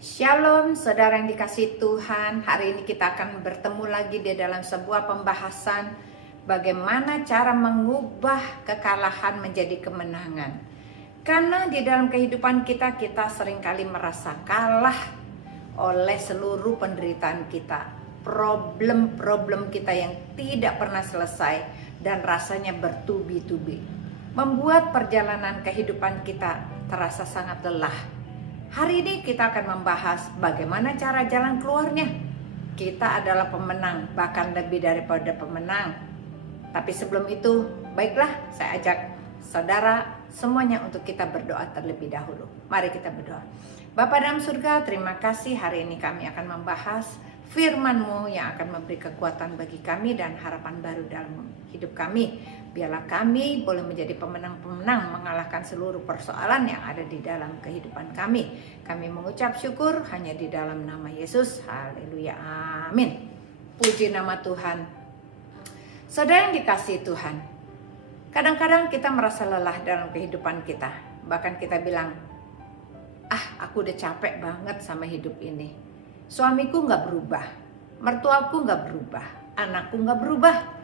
Shalom saudara yang dikasihi Tuhan. Hari ini kita akan bertemu lagi di dalam sebuah pembahasan bagaimana cara mengubah kekalahan menjadi kemenangan. Karena di dalam kehidupan kita seringkali merasa kalah oleh seluruh penderitaan kita, problem-problem kita yang tidak pernah selesai dan rasanya bertubi-tubi, membuat perjalanan kehidupan kita terasa sangat lelah. Hari ini kita akan membahas bagaimana cara jalan keluarnya. Kita adalah pemenang, bahkan lebih daripada pemenang. Tapi sebelum itu, baiklah saya ajak saudara semuanya untuk kita berdoa terlebih dahulu. Mari kita berdoa. Bapa dalam surga, terima kasih hari ini kami akan membahas firman-Mu yang akan memberi kekuatan bagi kami dan harapan baru dalam hidup kami. Biarlah kami boleh menjadi pemenang-pemenang mengalahkan seluruh persoalan yang ada di dalam kehidupan kami. Kami mengucap syukur hanya di dalam nama Yesus. Haleluya, amin. Puji nama Tuhan. Saudara yang dikasihi Tuhan, kadang-kadang kita merasa lelah dalam kehidupan kita. Bahkan kita bilang, aku udah capek banget sama hidup ini. Suamiku gak berubah, mertuaku gak berubah, anakku gak berubah,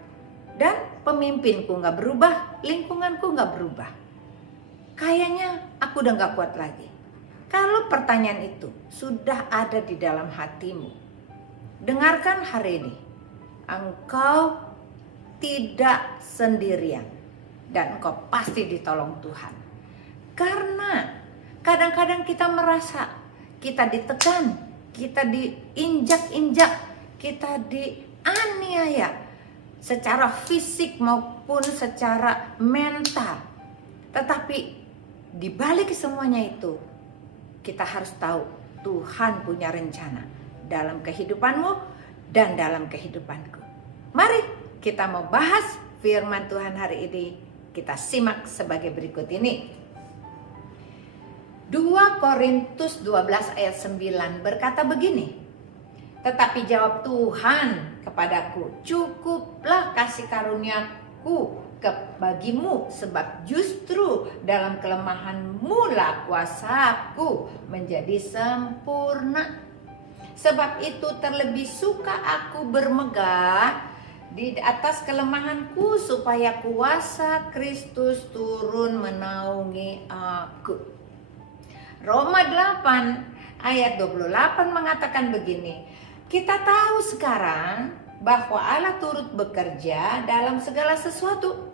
dan pemimpinku gak berubah, lingkunganku gak berubah. Kayaknya aku udah gak kuat lagi. Kalau pertanyaan itu sudah ada di dalam hatimu, dengarkan hari ini. Engkau tidak sendirian dan engkau pasti ditolong Tuhan. Karena kadang-kadang kita merasa kita ditekan, kita diinjak-injak, kita dianiaya secara fisik maupun secara mental. Tetapi di balik semuanya itu, kita harus tahu Tuhan punya rencana dalam kehidupanmu dan dalam kehidupanku. Mari kita mau bahas firman Tuhan hari ini. Kita simak sebagai berikut ini. 2 Korintus 12 ayat 9 berkata begini. Tetapi jawab Tuhan kepadaku, cukuplah kasih karuniaku bagimu, sebab justru dalam kelemahanmu lah kuasaku menjadi sempurna. Sebab itu terlebih suka aku bermegah di atas kelemahanku, supaya kuasa Kristus turun menaungi aku. Roma 8 ayat 28 mengatakan begini. Kita tahu sekarang bahwa Allah turut bekerja dalam segala sesuatu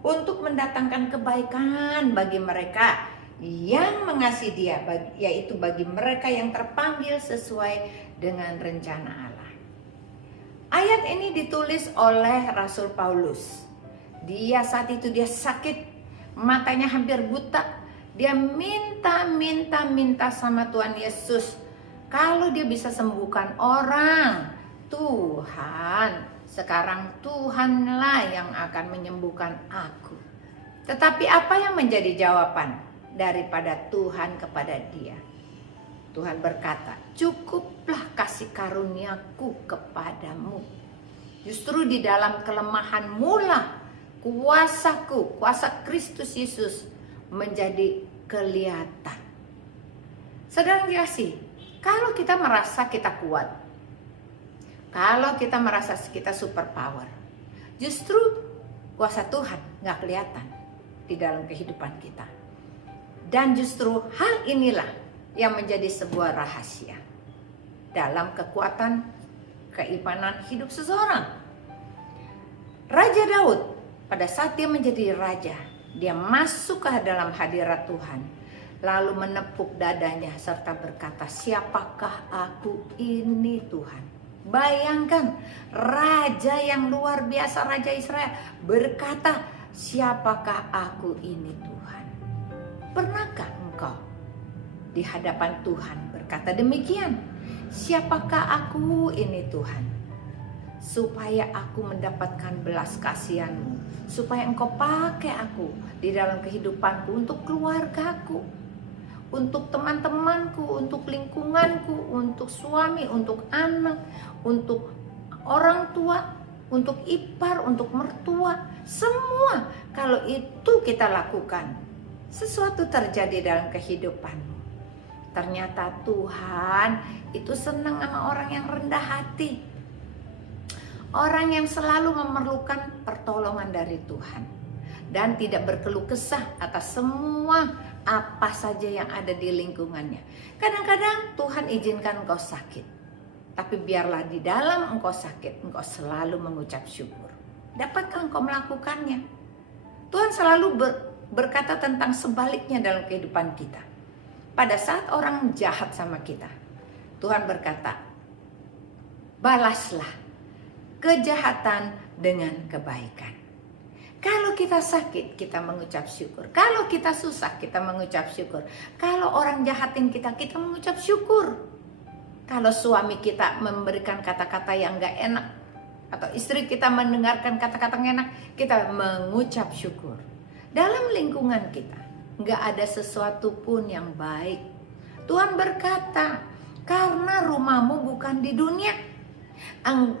untuk mendatangkan kebaikan bagi mereka yang mengasihi Dia, yaitu bagi mereka yang terpanggil sesuai dengan rencana Allah. Ayat ini ditulis oleh Rasul Paulus. Dia saat itu dia sakit, matanya hampir buta. Dia minta sama Tuhan Yesus, kalau dia bisa sembuhkan orang. Tuhan, sekarang Tuhanlah yang akan menyembuhkan aku. Tetapi apa yang menjadi jawaban daripada Tuhan kepada dia? Tuhan berkata, cukuplah kasih karuniaku kepadamu. Justru di dalam kelemahanmu lah kuasaku, kuasa Kristus Yesus menjadi kelihatan. Saudara dikasihi, kalau kita merasa kita kuat, kalau kita merasa kita super power, justru kuasa Tuhan gak kelihatan di dalam kehidupan kita. Dan justru hal inilah yang menjadi sebuah rahasia dalam kekuatan keimanan hidup seseorang. Raja Daud pada saat dia menjadi raja, dia masuk ke dalam hadirat Tuhan, lalu menepuk dadanya serta berkata, siapakah aku ini Tuhan? Bayangkan, raja yang luar biasa, Raja Israel berkata, siapakah aku ini Tuhan? Pernahkah engkau di hadapan Tuhan berkata demikian? Siapakah aku ini Tuhan? Supaya aku mendapatkan belas kasihan-Mu, supaya Engkau pakai aku di dalam kehidupanku, untuk keluargaku, untuk teman-temanku, untuk lingkunganku, untuk suami, untuk anak, untuk orang tua, untuk ipar, untuk mertua. Semua kalau itu kita lakukan, sesuatu terjadi dalam kehidupanmu. Ternyata Tuhan itu senang sama orang yang rendah hati. Orang yang selalu memerlukan pertolongan dari Tuhan. Dan tidak berkeluh kesah atas semua apa saja yang ada di lingkungannya. Kadang-kadang Tuhan izinkan engkau sakit. Tapi biarlah di dalam engkau sakit, engkau selalu mengucap syukur. Dapatkah engkau melakukannya? Tuhan selalu berkata tentang sebaliknya dalam kehidupan kita. Pada saat orang jahat sama kita, Tuhan berkata, balaslah kejahatan dengan kebaikan. Kalau kita sakit, kita mengucap syukur. Kalau kita susah, kita mengucap syukur. Kalau orang jahatin kita, kita mengucap syukur. Kalau suami kita memberikan kata-kata yang gak enak, atau istri kita mendengarkan kata-kata yang enak, kita mengucap syukur. Dalam lingkungan kita, gak ada sesuatu pun yang baik. Tuhan berkata, karena rumahmu bukan di dunia,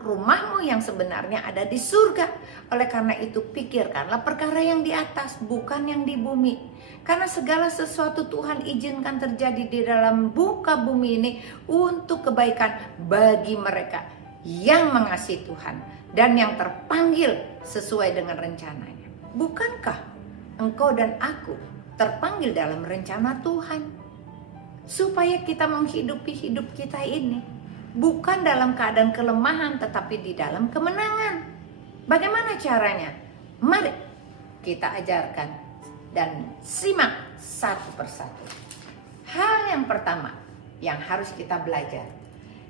rumahmu yang sebenarnya ada di surga. Oleh karena itu pikirkanlah perkara yang di atas, bukan yang di bumi. Karena segala sesuatu Tuhan izinkan terjadi di dalam muka bumi ini untuk kebaikan bagi mereka yang mengasihi Tuhan dan yang terpanggil sesuai dengan rencananya. Bukankah engkau dan aku terpanggil dalam rencana Tuhan? Supaya kita menghidupi hidup kita ini bukan dalam keadaan kelemahan, tetapi di dalam kemenangan. Bagaimana caranya? Mari kita ajarkan dan simak satu persatu. Hal yang pertama yang harus kita belajar,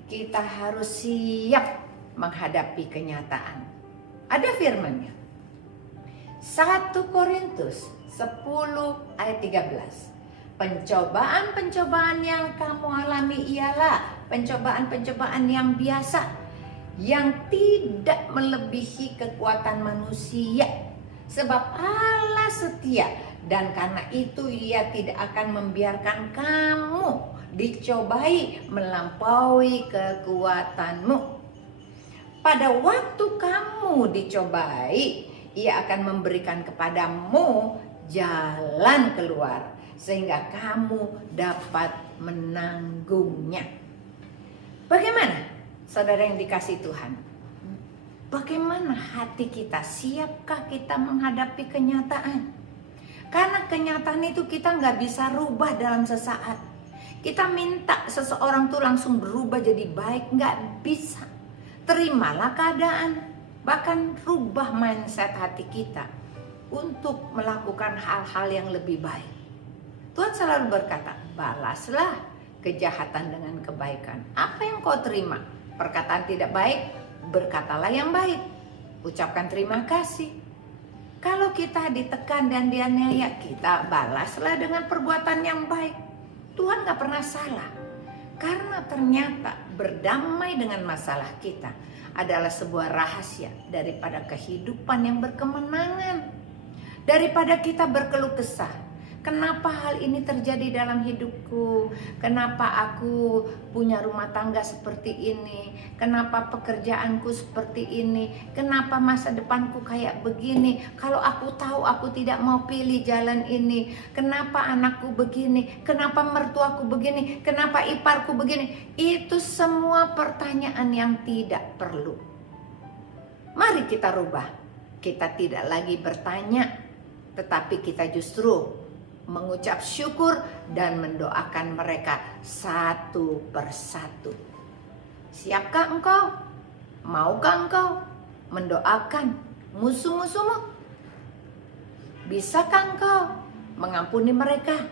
kita harus siap menghadapi kenyataan. Ada firman-Nya. 1 Korintus 10 ayat 13. Pencobaan-pencobaan yang kamu alami ialah pencobaan-pencobaan yang biasa, yang tidak melebihi kekuatan manusia. Sebab Allah setia, dan karena itu Ia tidak akan membiarkan kamu dicobai melampaui kekuatanmu. Pada waktu kamu dicobai, Ia akan memberikan kepadamu jalan keluar, sehingga kamu dapat menanggungnya. Bagaimana saudara yang dikasihi Tuhan? Bagaimana hati kita? Siapkah kita menghadapi kenyataan? Karena kenyataan itu kita nggak bisa rubah dalam sesaat. Kita minta seseorang tuh langsung berubah jadi baik, nggak bisa. Terimalah keadaan, bahkan rubah mindset hati kita untuk melakukan hal-hal yang lebih baik. Tuhan selalu berkata, balaslah kejahatan dengan kebaikan. Apa yang kau terima? Perkataan tidak baik, berkatalah yang baik. Ucapkan terima kasih. Kalau kita ditekan dan dianiaya, kita balaslah dengan perbuatan yang baik. Tuhan gak pernah salah. Karena ternyata berdamai dengan masalah kita adalah sebuah rahasia daripada kehidupan yang berkemenangan. Daripada kita berkeluh kesah. Kenapa hal ini terjadi dalam hidupku? Kenapa aku punya rumah tangga seperti ini? Kenapa pekerjaanku seperti ini? Kenapa masa depanku kayak begini? Kalau aku tahu aku tidak mau pilih jalan ini. Kenapa anakku begini? Kenapa mertuaku begini? Kenapa iparku begini? Itu semua pertanyaan yang tidak perlu. Mari kita rubah. Kita tidak lagi bertanya, tetapi kita justru mengucap syukur dan mendoakan mereka satu persatu. Siapkah engkau? Maukah engkau mendoakan musuh-musuhmu? Bisakah engkau mengampuni mereka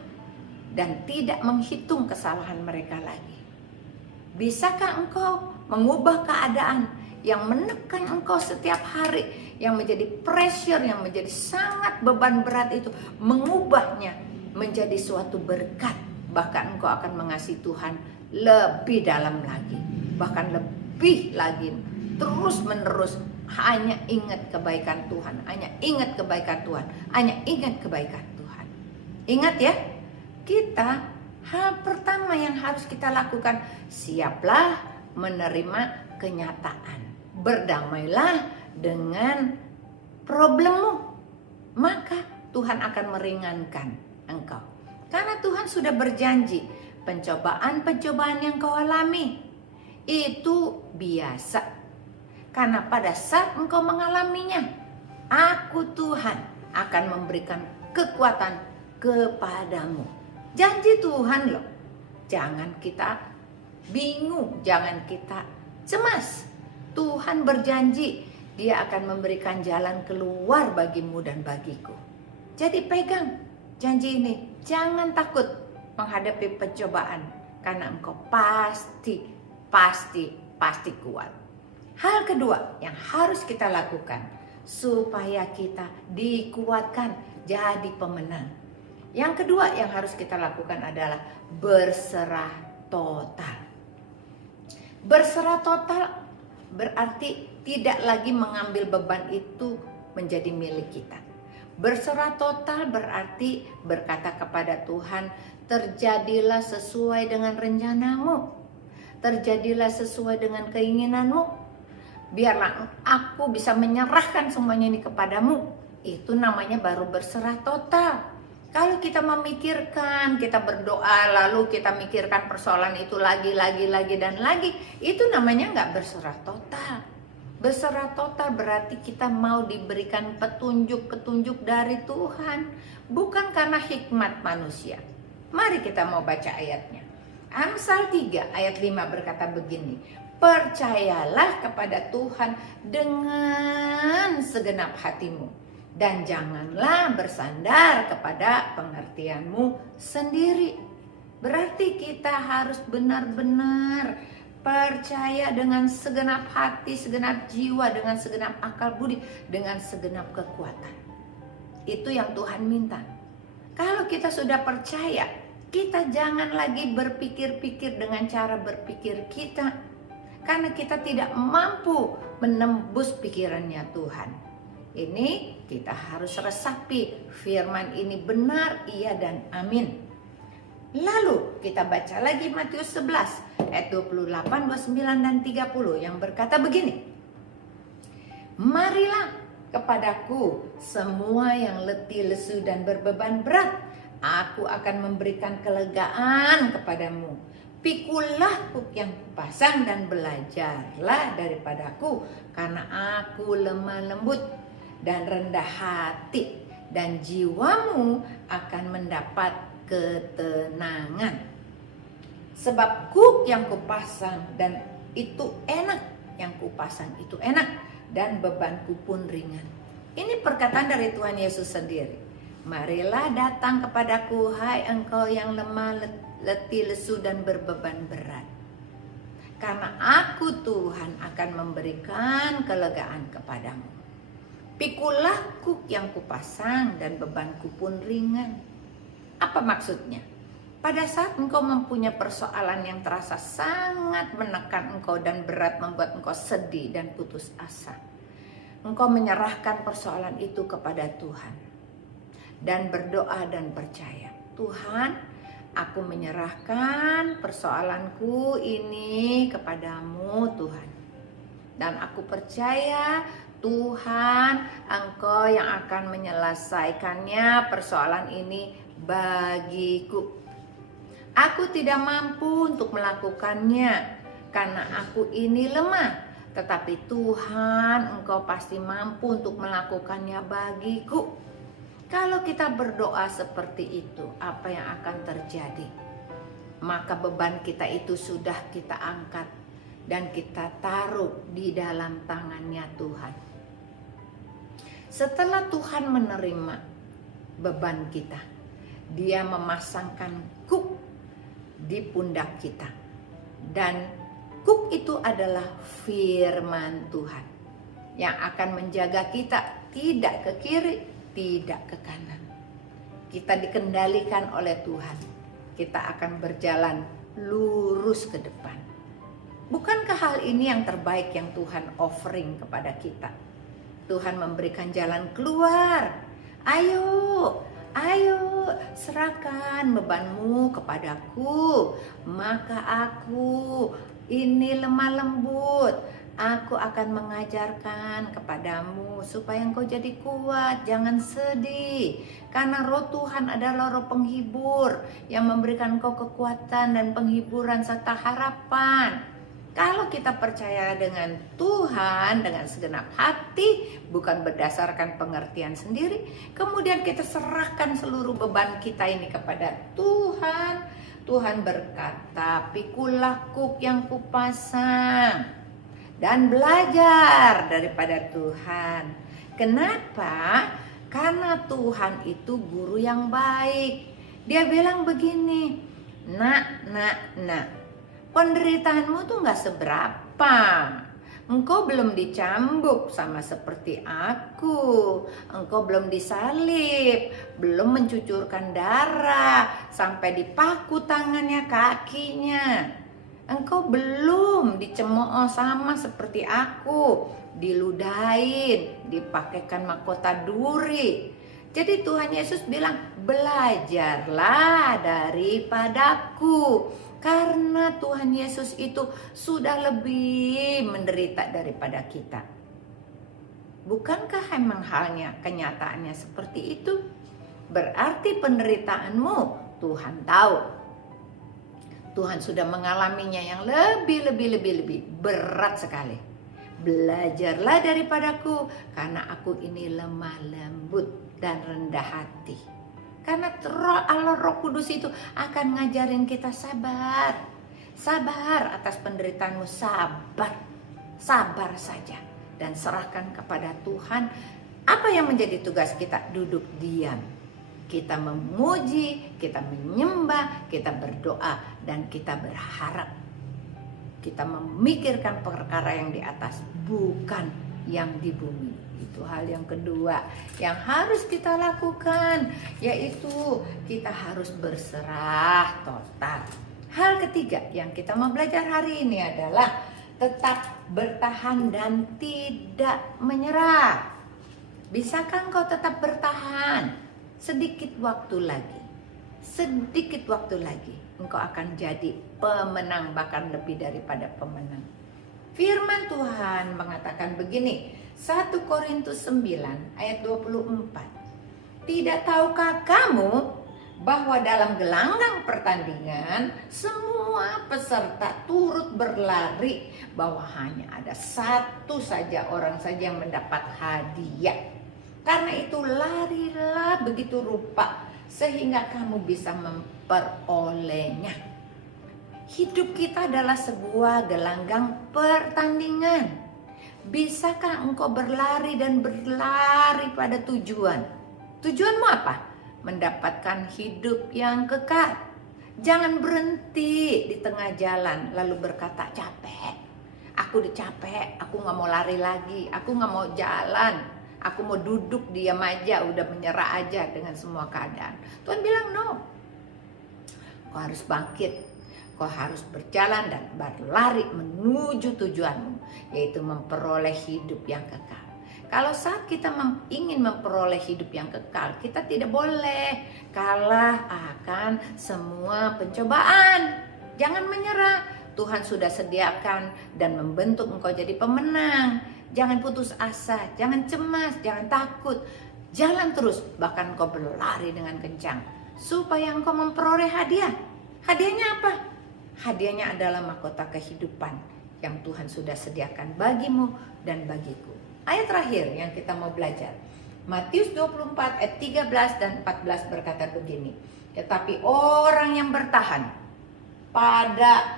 dan tidak menghitung kesalahan mereka lagi? Bisakah engkau mengubah keadaan yang menekan engkau setiap hari, yang menjadi pressure, yang menjadi sangat beban berat itu, mengubahnya menjadi suatu berkat? Bahkan engkau akan mengasihi Tuhan lebih dalam lagi, bahkan lebih lagi, terus menerus hanya ingat kebaikan Tuhan, hanya ingat kebaikan Tuhan, hanya ingat kebaikan Tuhan. Ingat ya, kita hal pertama yang harus kita lakukan, siaplah menerima kenyataan. Berdamailah dengan problemmu, maka Tuhan akan meringankan engkau. Karena Tuhan sudah berjanji pencobaan-pencobaan yang kau alami itu biasa. Karena pada saat engkau mengalaminya, aku Tuhan akan memberikan kekuatan kepadamu. Janji Tuhan loh. Jangan kita bingung, jangan kita cemas. Tuhan berjanji Dia akan memberikan jalan keluar bagimu dan bagiku. Jadi pegang janji ini. Jangan takut menghadapi pencobaan, karena engkau pasti kuat. Hal kedua yang harus kita lakukan supaya kita dikuatkan jadi pemenang. Yang kedua yang harus kita lakukan adalah berserah total. Berserah total berarti tidak lagi mengambil beban itu menjadi milik kita. Berserah total berarti berkata kepada Tuhan, terjadilah sesuai dengan rencanamu, terjadilah sesuai dengan keinginanmu. Biarlah aku bisa menyerahkan semuanya ini kepadamu. Itu namanya baru berserah total. Kalau kita memikirkan, kita berdoa, lalu kita mikirkan persoalan itu lagi dan lagi, itu namanya nggak berserah total. Berserah total berarti kita mau diberikan petunjuk-petunjuk dari Tuhan, bukan karena hikmat manusia. Mari kita mau baca ayatnya. Amsal 3 ayat 5 berkata begini, percayalah kepada Tuhan dengan segenap hatimu, dan janganlah bersandar kepada pengertianmu sendiri. Berarti kita harus benar-benar percaya dengan segenap hati, segenap jiwa, dengan segenap akal budi, dengan segenap kekuatan. Itu yang Tuhan minta. Kalau kita sudah percaya, kita jangan lagi berpikir-pikir dengan cara berpikir kita, karena kita tidak mampu menembus pikirannya Tuhan. Ini kita harus resapi, firman ini benar, iya dan amin. Lalu kita baca lagi Matius 11 ayat 28, 29 dan 30 yang berkata begini. Marilah kepadaku semua yang letih, lesu dan berbeban berat, aku akan memberikan kelegaan kepadamu. Pikulah kuk yang kupasang dan belajarlah daripadaku, karena aku lemah lembut dan rendah hati, dan jiwamu akan mendapat ketenangan. Sebab kuk yang kupasang dan itu enak, yang kupasang itu enak, dan bebanku pun ringan. Ini perkataan dari Tuhan Yesus sendiri. Marilah datang kepadaku, hai engkau yang lemah, letih, lesu dan berbeban berat, karena aku Tuhan akan memberikan kelegaan kepadamu. Pikulah kuk yang kupasang dan bebanku pun ringan. Apa maksudnya? Pada saat engkau mempunyai persoalan yang terasa sangat menekan engkau dan berat, membuat engkau sedih dan putus asa, engkau menyerahkan persoalan itu kepada Tuhan dan berdoa dan percaya, Tuhan, aku menyerahkan persoalanku ini kepadamu Tuhan, dan aku percaya Tuhan, engkau yang akan menyelesaikannya persoalan ini bagiku. Aku tidak mampu untuk melakukannya karena aku ini lemah, tetapi Tuhan, engkau pasti mampu untuk melakukannya bagiku. Kalau kita berdoa seperti itu, apa yang akan terjadi? Maka beban kita itu sudah kita angkat dan kita taruh di dalam tangannya Tuhan. Setelah Tuhan menerima beban kita, Dia memasangkan kuk di pundak kita. Dan kuk itu adalah firman Tuhan yang akan menjaga kita tidak ke kiri, tidak ke kanan. Kita dikendalikan oleh Tuhan. Kita akan berjalan lurus ke depan. Bukankah hal ini yang terbaik yang Tuhan offering kepada kita? Tuhan memberikan jalan keluar. Ayo, serahkan bebanmu kepadaku, maka aku ini lemah lembut, Aku akan mengajarkan kepadamu supaya engkau jadi kuat, jangan sedih. Karena roh Tuhan adalah roh penghibur yang memberikan engkau kekuatan dan penghiburan serta harapan. Kalau kita percaya dengan Tuhan dengan segenap hati, bukan berdasarkan pengertian sendiri, kemudian kita serahkan seluruh beban kita ini kepada Tuhan. Tuhan berkata, "Pikulah kuk yang kupasang dan belajar daripada Tuhan." Kenapa? Karena Tuhan itu guru yang baik. Dia bilang begini, nak, penderitaanmu tuh gak seberapa. Engkau belum dicambuk sama seperti aku. Engkau belum disalib, belum mencucurkan darah, sampai dipaku tangannya, kakinya. Engkau belum dicemooh sama seperti aku, diludahin, dipakaikan mahkota duri. Jadi Tuhan Yesus bilang, belajarlah daripadaku. Karena Tuhan Yesus itu sudah lebih menderita daripada kita. Bukankah emang halnya, kenyataannya seperti itu? Berarti penderitaanmu Tuhan tahu. Tuhan sudah mengalaminya yang lebih berat sekali. Belajarlah daripadaku, karena aku ini lemah lembut dan rendah hati. Karena Allah Roh Kudus itu akan ngajarin kita sabar. Sabar atas penderitaanmu, sabar saja. Dan serahkan kepada Tuhan. Apa yang menjadi tugas kita? Duduk diam. Kita memuji, kita menyembah, kita berdoa, dan kita berharap. Kita memikirkan perkara yang di atas, bukan yang di bumi. Itu hal yang kedua yang harus kita lakukan, yaitu kita harus berserah total. Hal ketiga yang kita mau belajar hari ini adalah tetap bertahan dan tidak menyerah. Bisakah engkau tetap bertahan? Sedikit waktu lagi engkau akan jadi pemenang, bahkan lebih daripada pemenang. Firman Tuhan mengatakan begini, 1 Korintus 9 ayat 24. Tidak tahukah kamu bahwa dalam gelanggang pertandingan semua peserta turut berlari, bahwa hanya ada satu saja orang saja yang mendapat hadiah. Karena itu larilah begitu rupa sehingga kamu bisa memperolehnya. Hidup kita adalah sebuah gelanggang pertandingan. Bisakah engkau berlari dan berlari pada tujuan? Tujuanmu apa? Mendapatkan hidup yang kekal. Jangan berhenti di tengah jalan lalu berkata capek. Aku udah capek, aku gak mau lari lagi, aku gak mau jalan. Aku mau duduk diam aja, udah menyerah aja dengan semua keadaan. Tuhan bilang no. Kau harus bangkit. Kau harus berjalan dan berlari menuju tujuanmu, yaitu memperoleh hidup yang kekal. Kalau saat kita ingin memperoleh hidup yang kekal, kita tidak boleh kalah akan semua pencobaan. Jangan menyerah. Tuhan sudah sediakan dan membentuk engkau jadi pemenang. Jangan putus asa, jangan cemas, jangan takut. Jalan terus, bahkan engkau berlari dengan kencang supaya engkau memperoleh hadiah. Hadiahnya apa? Hadiahnya adalah mahkota kehidupan yang Tuhan sudah sediakan bagimu dan bagiku. Ayat terakhir yang kita mau belajar, Matius 24 ayat 13 dan 14 berkata begini. Tetapi orang yang bertahan pada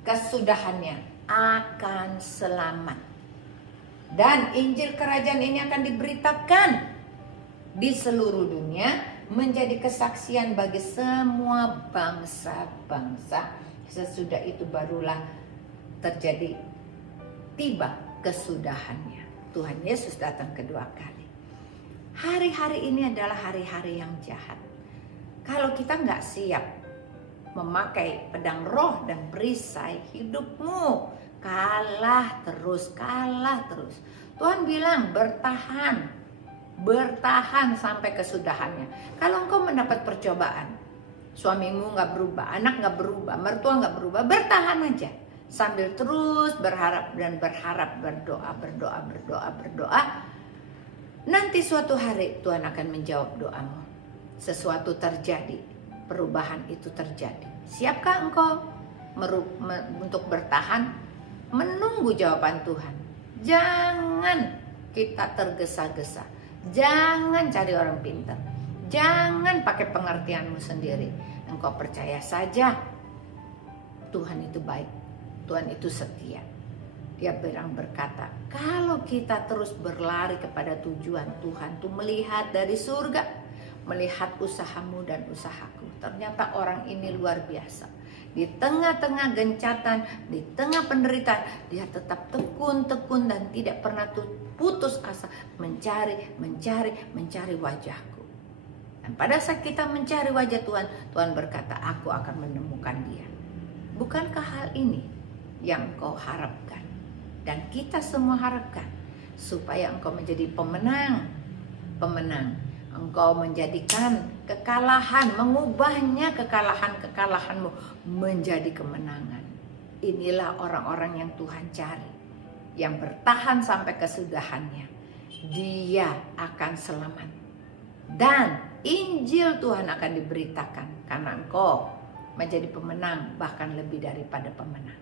kesudahannya akan selamat. Dan Injil Kerajaan ini akan diberitakan di seluruh dunia, menjadi kesaksian bagi semua bangsa-bangsa. Sesudah itu barulah terjadi tiba kesudahannya. Tuhan Yesus datang kedua kali. Hari-hari ini adalah hari-hari yang jahat. Kalau kita nggak siap memakai pedang roh dan perisai, hidupmu kalah terus. Tuhan bilang bertahan sampai kesudahannya. Kalau engkau mendapat percobaan, suamimu gak berubah, anak gak berubah, mertua gak berubah, bertahan aja sambil terus berharap dan berharap, berdoa, nanti suatu hari Tuhan akan menjawab doamu. Sesuatu terjadi, perubahan itu terjadi. Siapkah engkau untuk bertahan menunggu jawaban Tuhan? Jangan kita tergesa-gesa, jangan cari orang pintar, jangan pakai pengertianmu sendiri. Engkau percaya saja Tuhan itu baik, Tuhan itu setia. Dia berkata, kalau kita terus berlari kepada tujuan, Tuhan tuh melihat dari surga, melihat usahamu dan usahaku. Ternyata orang ini luar biasa. Di tengah-tengah gencatan, di tengah penderitaan, dia tetap tekun dan tidak pernah putus asa mencari wajahku. Dan pada saat kita mencari wajah Tuhan, Tuhan berkata, aku akan menemukan dia. Bukankah hal ini yang engkau harapkan? Dan kita semua harapkan, supaya engkau menjadi pemenang. Engkau menjadikan kekalahan, mengubahnya kekalahanmu menjadi kemenangan. Inilah orang-orang yang Tuhan cari, yang bertahan sampai kesudahannya. Dia akan selamat. Dan Injil Tuhan akan diberitakan karena engkau menjadi pemenang, bahkan lebih daripada pemenang.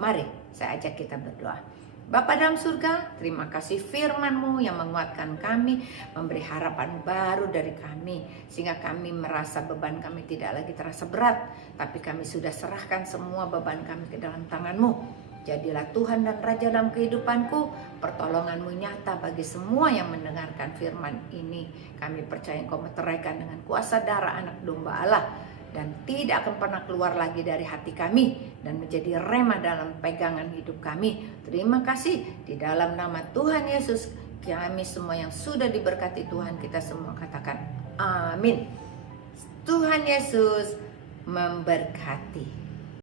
Mari saya ajak kita berdoa. Bapa dalam surga, terima kasih firman-Mu yang menguatkan kami, memberi harapan baru dari kami, sehingga kami merasa beban kami tidak lagi terasa berat, tapi kami sudah serahkan semua beban kami ke dalam tangan-Mu. Jadilah Tuhan dan Raja dalam kehidupanku, pertolongan-Mu nyata bagi semua yang mendengarkan firman ini. Kami percaya Engkau meteraikan dengan kuasa darah anak domba Allah, dan tidak akan pernah keluar lagi dari hati kami dan menjadi rema dalam pegangan hidup kami. Terima kasih di dalam nama Tuhan Yesus. Kami semua yang sudah diberkati Tuhan, kita semua katakan amin. Tuhan Yesus memberkati.